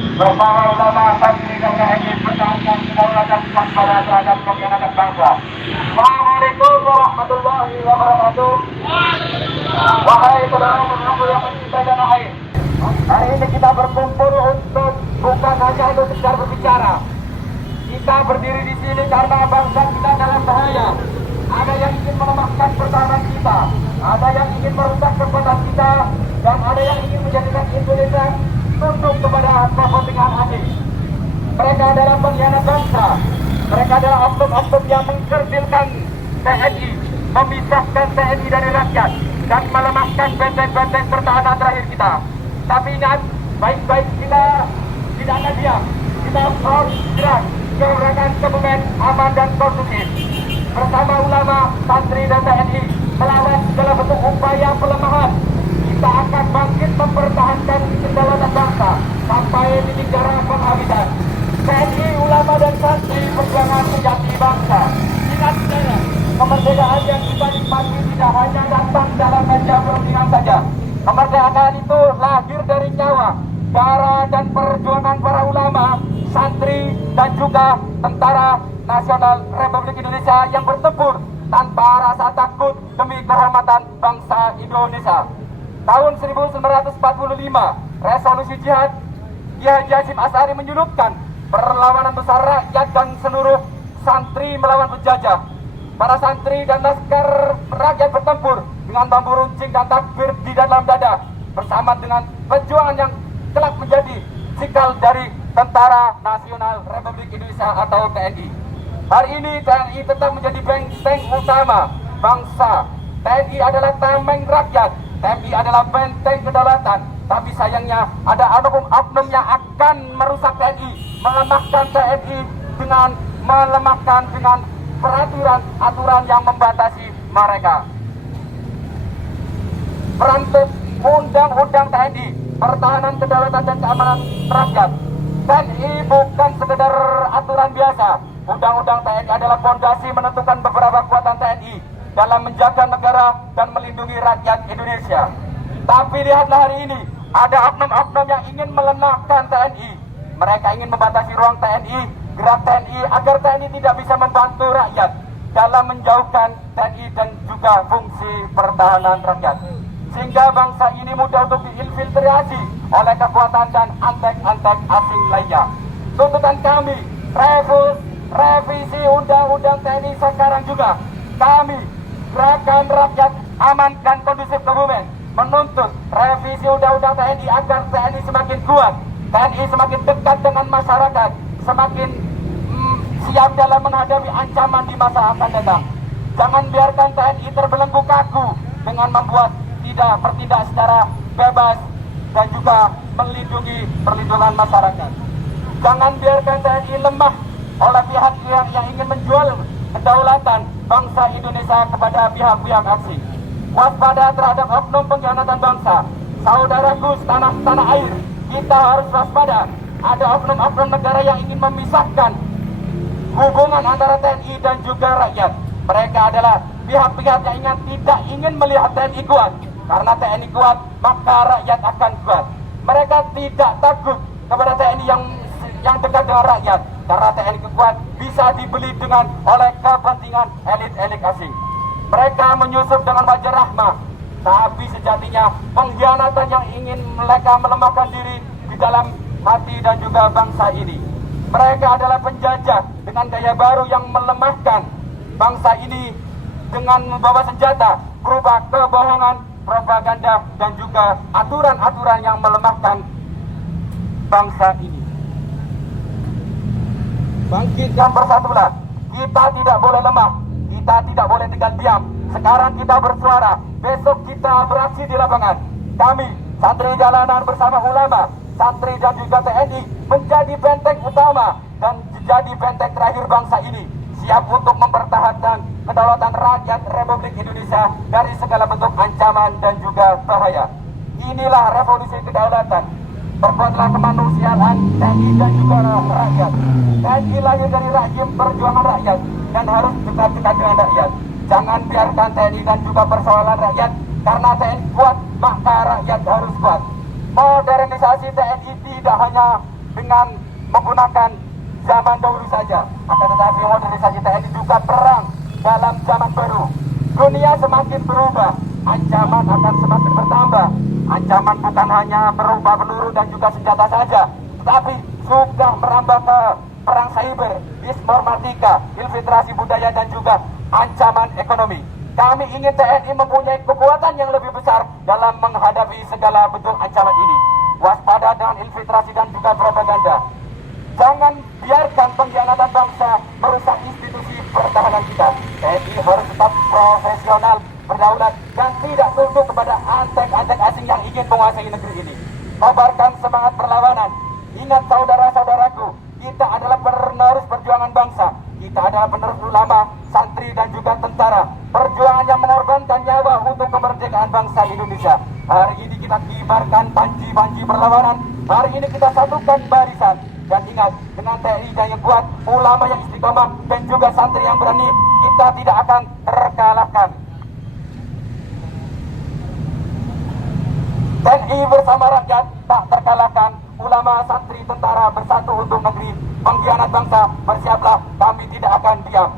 bersama ulama santri dan TNI pertahankan kedaulatan waspada terhadap pengkhianatan bangsa. Assalamualaikum warahmatullahi wabarakatuh. Wahai saudara-saudaraku yang mencintai tanah air, hari ini kita berkumpul untuk bukan hanya untuk sekedar berbicara. Kita berdiri di sini karena bangsa kita dalam bahaya. Ada yang ingin melemahkan pertahanan kita, ada yang ingin merusak kekuatan kita, dan ada yang ingin menjadikan Indonesia tunduk kepada kepentingan asing. Mereka adalah pengkhianat bangsa. Mereka adalah oknum-oknum yang mengkerdilkan TNI, memisahkan TNI dari rakyat, dan melemahkan benteng-benteng pertahanan terakhir kita. Tapi ingat, baik-baik kita tidak akan diam. Kita harus gerak ke gerakan kepemimpinan aman dan kondusif. Bersama ulama, santri, dan TNI melawan segala bentuk upaya pelemahan. Kita akan bangkit mempertahankan kedaulatan bangsa sampai titik darah penghabisan. TNI, ulama, dan santri perjuangan sejati bangsa. Ingat saudara, kemerdekaan yang kita nikmati tidak hanya datang dalam meja perundingan saja. Kemerdekaan itu lahir dari nyawa, darah, dan perjuangan para ulama, santri, dan juga tentara nasional Republik Indonesia yang bertempur tanpa rasa takut demi kehormatan bangsa Indonesia. Tahun 1945, resolusi jihad Ki Haji Hasyim Asy'ari menyulutkan perlawanan besar rakyat dan seluruh santri melawan penjajah. Para santri dan laskar rakyat bertempur dengan bambu runcing dan takbir di dalam dada, bersama dengan perjuangan yang kelak menjadi cikal dari Tentara Nasional Republik Indonesia atau TNI. Hari ini TNI tetap menjadi benteng utama bangsa. TNI adalah tameng rakyat. TNI adalah benteng kedaulatan. Tapi sayangnya ada oknum-oknum yang akan merusak TNI, melemahkan TNI dengan peraturan-aturan yang membatasi mereka. Perantau undang-undang TNI, pertahanan kedaulatan dan keamanan rakyat. TNI bukan sekedar aturan biasa. Undang-undang TNI adalah fondasi menentukan beberapa kekuatan TNI dalam menjaga negara dan melindungi rakyat Indonesia. Tapi lihatlah hari ini, ada oknum-oknum yang ingin melemahkan TNI. Mereka ingin membatasi ruang TNI, gerak TNI, agar TNI tidak bisa membantu rakyat dalam menjauhkan TNI dan juga fungsi pertahanan rakyat. Sehingga bangsa ini mudah untuk diinfiltrasi oleh kekuatan dan antek-antek asing lainnya. Tuntutan kami, revisi undang-undang TNI sekarang juga. Kami, Gerakan Rakyat Aman dan Kondusif Kebumen, menuntut revisi undang-undang TNI agar TNI semakin kuat, TNI semakin dekat dengan masyarakat, semakin siap dalam menghadapi ancaman di masa akan datang. Jangan biarkan TNI terbelenggu kaku dengan membuat bertindak secara bebas dan juga melindungi perlindungan masyarakat. Jangan biarkan TNI lemah oleh pihak yang ingin menjual kedaulatan bangsa Indonesia kepada pihak-pihak asing. Waspada terhadap oknum pengkhianatan bangsa. Saudaraku tanah air, kita harus waspada. Ada oknum-oknum negara yang ingin memisahkan hubungan antara TNI dan juga rakyat. Mereka adalah pihak-pihak yang tidak ingin melihat TNI kuat. Karena TNI kuat, maka rakyat akan kuat. Mereka tidak takut kepada TNI yang dekat dengan rakyat. Karena TNI kuat bisa dibeli oleh kepentingan elit-elit asing. Mereka menyusup dengan wajah rahmah, tapi sejatinya pengkhianatan yang ingin mereka melemahkan diri di dalam hati dan juga bangsa ini. Mereka adalah penjajah dengan gaya baru yang melemahkan bangsa ini dengan membawa senjata, berupa kebohongan, propaganda, dan juga aturan-aturan yang melemahkan bangsa ini. Bangkitkan, bersatulah. Kita tidak boleh lemah. Kita tidak boleh tinggal diam. Sekarang kita bersuara. Besok kita beraksi di lapangan. Kami, santri jalanan bersama ulama, santri dan juga TNI, menjadi benteng utama dan menjadi benteng terakhir bangsa ini. Siap untuk mempertahankan kedaulatan rakyat Republik Indonesia dari segala bentuk ancaman dan juga bahaya. Inilah revolusi kedaulatan. Perbuatlah kemanusiaan TNI dan juga rakyat. TNI lahir dari rahim perjuangan rakyat dan harus dekat-dekat dengan rakyat. Jangan biarkan TNI dan juga persoalan rakyat, karena TNI kuat maka rakyat harus kuat. Modernisasi TNI tidak hanya dengan menggunakan zaman dahulu saja. Akan tetapi modernisasi TNI juga perang dalam zaman baru. Dunia semakin berubah, ancaman akan semakin bertambah. Ancaman bukan hanya berupa peluru dan juga senjata saja, tetapi sudah merambah ke perang cyber, informatika, infiltrasi budaya dan juga ancaman ekonomi. Kami ingin TNI mempunyai kekuatan yang lebih besar dalam menghadapi segala bentuk ancaman ini. Waspada dengan infiltrasi dan juga propaganda. Jangan biarkan pengkhianatan bangsa merusak institusi pertahanan kita. TNI harus tetap profesional, berdaulat, dan tidak tunduk kepada antek-antek asing yang ingin menguasai negeri ini. Kobarkan semangat perlawanan. Ingat saudara-saudaraku, kita adalah penerus perjuangan bangsa. Kita adalah penerus ulama, santri, dan juga tentara. Perjuangan yang mengorbankan nyawa untuk kemerdekaan bangsa Indonesia. Hari ini kita kibarkan panji-panji perlawanan. Hari ini kita satukan barisan. Dan ingat, dengan TNI yang kuat, ulama yang istiqomah, dan juga santri yang berani, kita tidak akan terkalahkan. TNI bersama rakyat tak terkalahkan. Ulama, santri, tentara bersatu untuk negeri. Pengkhianat bangsa, bersiaplah, kami tidak akan diam.